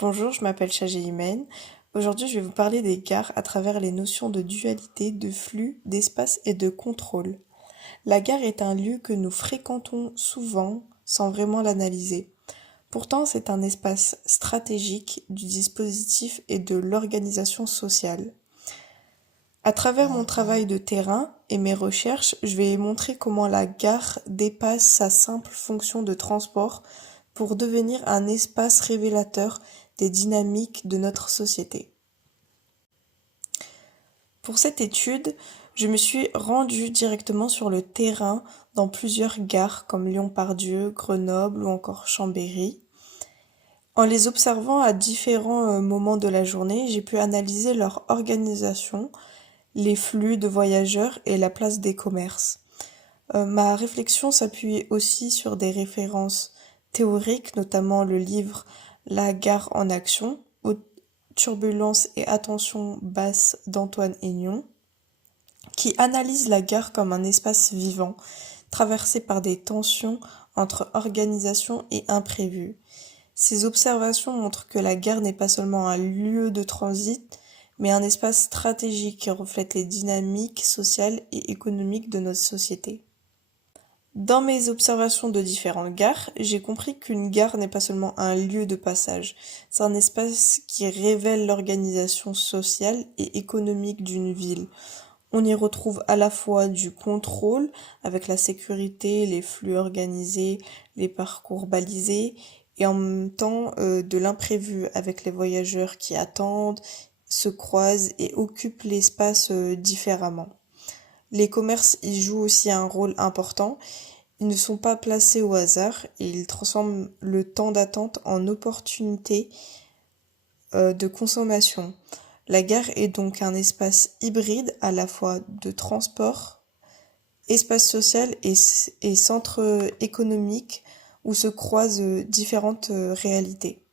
Bonjour, je m'appelle Shagé Imen. Aujourd'hui, je vais vous parler des gares à travers les notions de dualité, de flux, d'espace et de contrôle. La gare est un lieu que nous fréquentons souvent sans vraiment l'analyser. Pourtant, c'est un espace stratégique du dispositif et de l'organisation sociale. À travers mon travail de terrain et mes recherches, je vais montrer comment la gare dépasse sa simple fonction de transport pour devenir un espace révélateur des dynamiques de notre société. Pour cette étude, je me suis rendue directement sur le terrain dans plusieurs gares comme Lyon-Part-Dieu, Grenoble ou encore Chambéry. En les observant à différents moments de la journée, j'ai pu analyser leur organisation, les flux de voyageurs et la place des commerces. Ma réflexion s'appuie aussi sur des références théoriques, notamment le livre La gare en action, Haute turbulence et attention basse d'Antoine Aignon, qui analyse la gare comme un espace vivant, traversé par des tensions entre organisation et imprévu. Ces observations montrent que la gare n'est pas seulement un lieu de transit, mais un espace stratégique qui reflète les dynamiques sociales et économiques de notre société. Dans mes observations de différentes gares, j'ai compris qu'une gare n'est pas seulement un lieu de passage, c'est un espace qui révèle l'organisation sociale et économique d'une ville. On y retrouve à la fois du contrôle avec la sécurité, les flux organisés, les parcours balisés, et en même temps de l'imprévu avec les voyageurs qui attendent, se croisent et occupent l'espace différemment. Les commerces y jouent aussi un rôle important. Ils ne sont pas placés au hasard et ils transforment le temps d'attente en opportunité de consommation. La gare est donc un espace hybride à la fois de transport, espace social et centre économique où se croisent différentes réalités.